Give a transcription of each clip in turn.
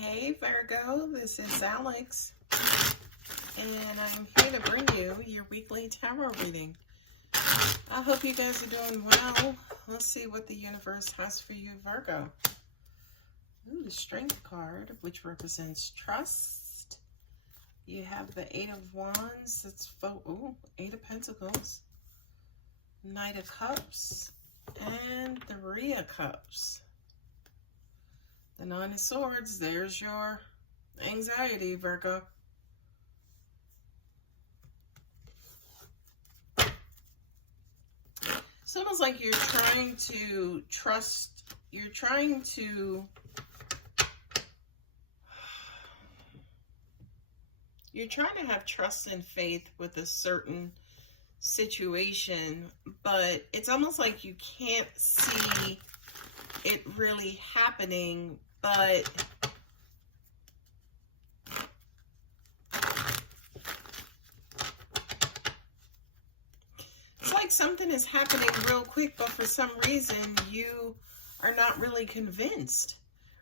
Hey Virgo, this is Alex, and I'm here to bring you your weekly tarot reading. I hope you guys are doing well. Let's see what the universe has for you, Virgo. Ooh, the Strength card, which represents trust. You have the Eight of Wands, that's Eight of Pentacles, Knight of Cups, and Three of Cups. The Nine of Swords, there's your anxiety, Virgo. It's almost like you're trying to trust, you're trying to have trust and faith with a certain situation, but it's almost like you can't see it really happening, but it's like something is happening real quick, but for some reason you are not really convinced,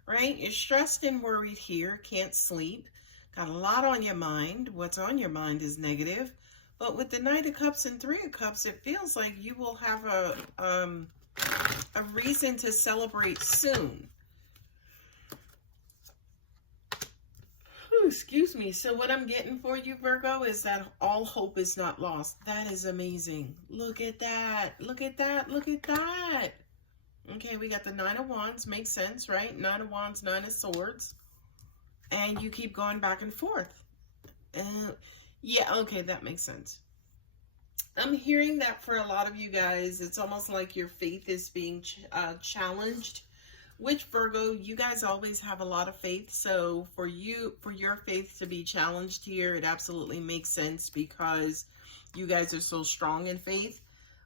right? You're stressed and worried here, can't sleep, got a lot on your mind. What's on your mind is negative, but with the Knight of Cups and Three of Cups, it feels like you will have a reason to celebrate soon. Excuse me. So what I'm getting for you, Virgo, is that all hope is not lost. That is amazing. Look at that. Look at that. Look at that. Okay, we got the Nine of Wands. Makes sense, right? Nine of Wands, Nine of Swords. And you keep going back and forth. Yeah, okay, that makes sense. I'm hearing that for a lot of you guys, it's almost like your faith is being challenged. Which, Virgo, you guys always have a lot of faith. So for your faith to be challenged here, it absolutely makes sense because you guys are so strong in faith.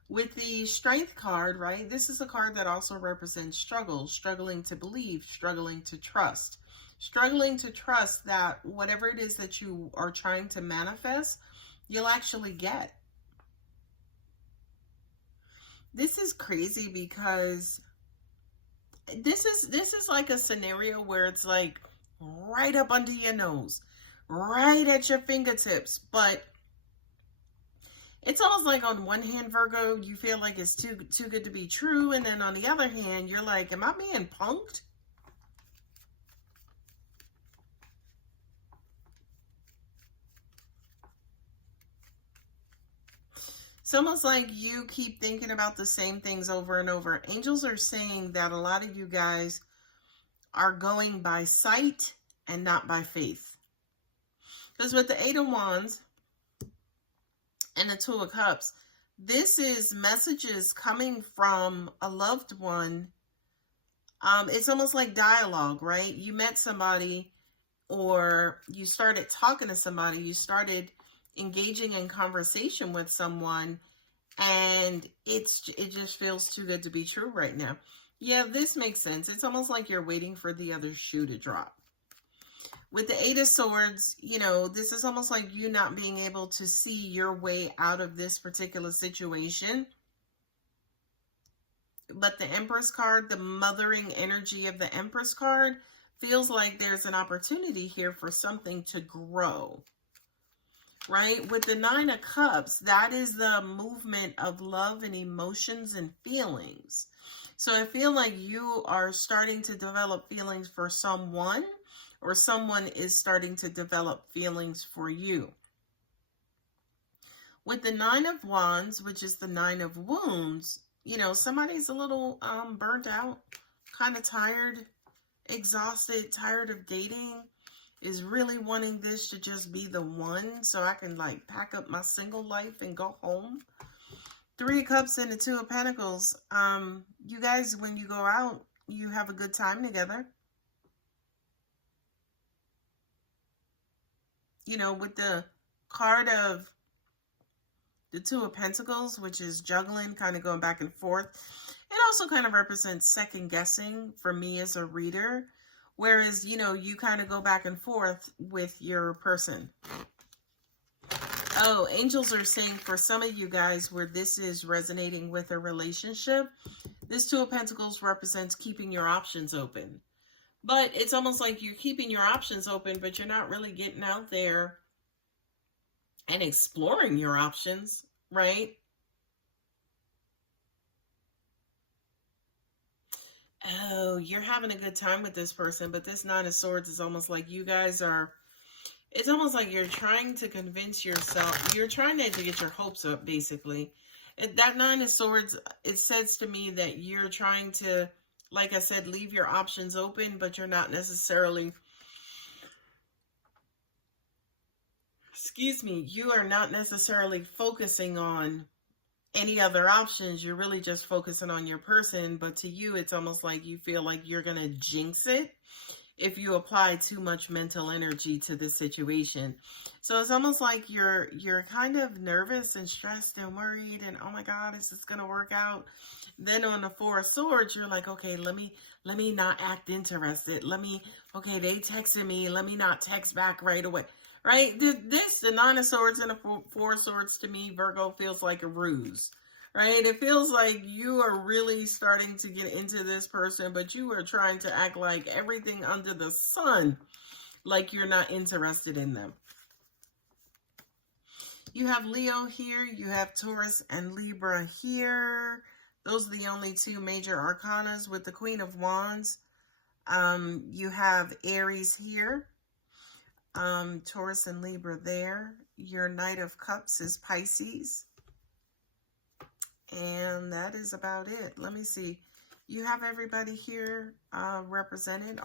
With the Strength card, right, this is a card that also represents struggle, struggling to believe, struggling to trust. Struggling to trust that whatever it is that you are trying to manifest, you'll actually get. This is crazy because this is like a scenario where it's like right up under your nose, right at your fingertips, but it's almost like on one hand, Virgo, you feel like it's too good to be true, and then on the other hand, you're like, am I being punked? It's almost like you keep thinking about the same things over and over. Angels are saying that a lot of you guys are going by sight and not by faith. Because with the Eight of Wands and the Two of Cups, this is messages coming from a loved one. It's almost like dialogue, right? You met somebody or you started talking to somebody, you started engaging in conversation with someone, and it just feels too good to be true right now. Yeah, this makes sense. It's almost like you're waiting for the other shoe to drop. With the Eight of Swords, you know, this is almost like you not being able to see your way out of this particular situation. But the Empress card, the mothering energy of the Empress card, feels like there's an opportunity here for something to grow. Right? With the Nine of Cups, that is the movement of love and emotions and feelings. So I feel like you are starting to develop feelings for someone, or someone is starting to develop feelings for you. With the Nine of Wands, which is the Nine of Wounds, you know, somebody's a little burnt out, kind of tired, exhausted, tired of dating, is really wanting this to just be the one so I can like pack up my single life and go home. Three of Cups and the Two of Pentacles. You guys, when you go out, you have a good time together. You know, with the card of the Two of Pentacles, which is juggling, kind of going back and forth, it also kind of represents second guessing for me as a reader. Whereas, you know, you kind of go back and forth with your person. Oh, angels are saying for some of you guys where this is resonating with a relationship, this Two of Pentacles represents keeping your options open. But it's almost like you're keeping your options open, but you're not really getting out there and exploring your options, right? Oh, you're having a good time with this person, but this Nine of Swords is almost like you guys are, it's almost like you're trying to convince yourself, you're trying to get your hopes up, basically. That Nine of Swords, it says to me that you're trying to, like I said, leave your options open, but you're not necessarily, excuse me, you are not necessarily focusing on any other options. You're really just focusing on your person, but to you, it's almost like you feel like you're going to jinx it if you apply too much mental energy to this situation. So it's almost like you're kind of nervous and stressed and worried and, oh my God, is this going to work out? Then on the Four of Swords, you're like, okay, let me not act interested. Okay, they texted me, let me not text back right away. Right? The Nine of Swords and the Four of Swords, to me, Virgo, feels like a ruse. Right? It feels like you are really starting to get into this person, but you are trying to act like everything under the sun, like you're not interested in them. You have Leo here. You have Taurus and Libra here. Those are the only two major arcanas with the Queen of Wands. You have Aries here. Taurus and Libra there. Your Knight of Cups is Pisces. And that is about it. Let me see. You have everybody here represented.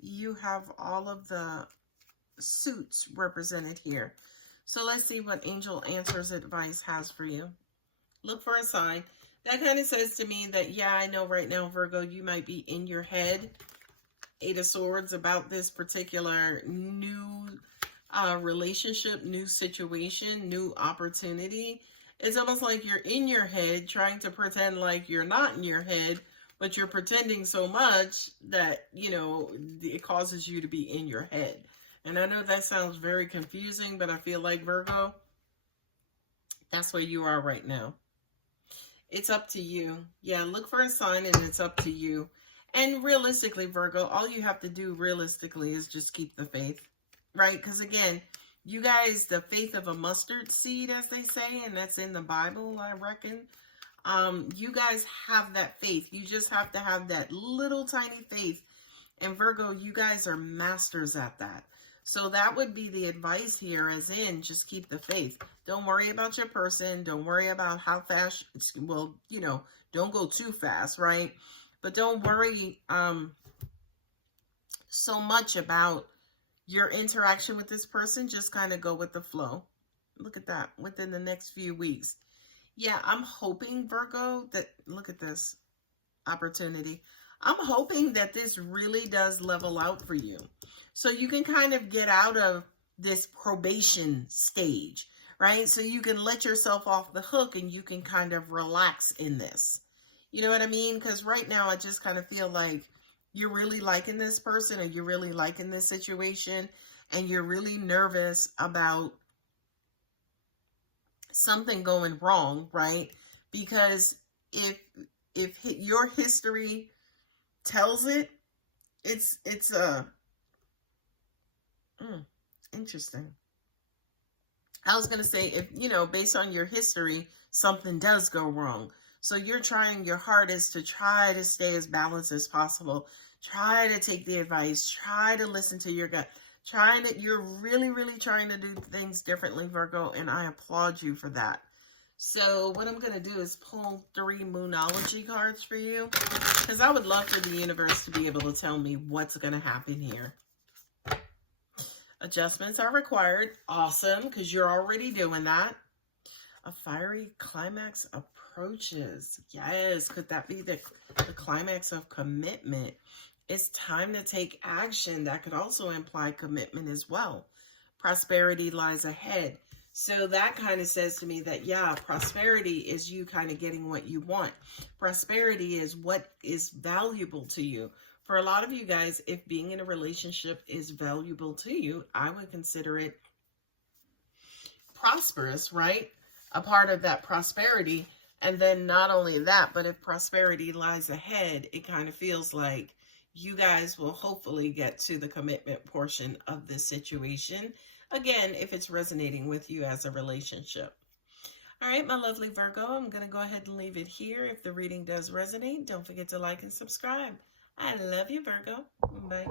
You have all of the suits represented here. So let's see what Angel Answers Advice has for you. Look for a sign. That kind of says to me that, yeah, I know right now, Virgo, you might be in your head, Eight of Swords, about this particular new relationship, new situation, new opportunity. It's almost like you're in your head trying to pretend like you're not in your head, but you're pretending so much that, you know, it causes you to be in your head. And I know that sounds very confusing, but I feel like, Virgo, that's where you are right now. It's up to you. Yeah, look for a sign and it's up to you. And realistically, Virgo, all you have to do realistically is just keep the faith, right? Because again, you guys, the faith of a mustard seed, as they say, and that's in the Bible, I reckon. You guys have that faith. You just have to have that little tiny faith. And Virgo, you guys are masters at that. So that would be the advice here, as in, just keep the faith. Don't worry about your person. Don't worry about how fast, well, you know, don't go too fast, right? But don't worry so much about your interaction with this person. Just kind of go with the flow. Look at that, within the next few weeks. Yeah, I'm hoping, Virgo, that, look at this opportunity. I'm hoping that this really does level out for you. So you can kind of get out of this probation stage, right? So you can let yourself off the hook and you can kind of relax in this. You know what I mean? Because right now I just kind of feel like you're really liking this person, or you're really liking this situation, and you're really nervous about something going wrong, right? Because if your history tells it, it's interesting. I was going to say, if, you know, based on your history, something does go wrong. So you're trying your hardest to try to stay as balanced as possible. Try to take the advice. Try to listen to your gut. You're really, really trying to do things differently, Virgo, and I applaud you for that. So what I'm going to do is pull 3 Moonology cards for you, because I would love for the universe to be able to tell me what's going to happen here. Adjustments are required. Awesome, because you're already doing that. A fiery climax approaches. Yes, could that be the climax of commitment? It's time to take action. That could also imply commitment as well. Prosperity lies ahead. So that kind of says to me that, yeah, prosperity is you kind of getting what you want. Prosperity is what is valuable to you. For a lot of you guys, if being in a relationship is valuable to you, I would consider it prosperous, right? A part of that prosperity And then not only that, but if prosperity lies ahead, it kind of feels like you guys will hopefully get to the commitment portion of this situation. Again, if it's resonating with you as a relationship. All right, my lovely Virgo, I'm going to go ahead and leave it here. If the reading does resonate, don't forget to like and subscribe. I love you, Virgo. Bye.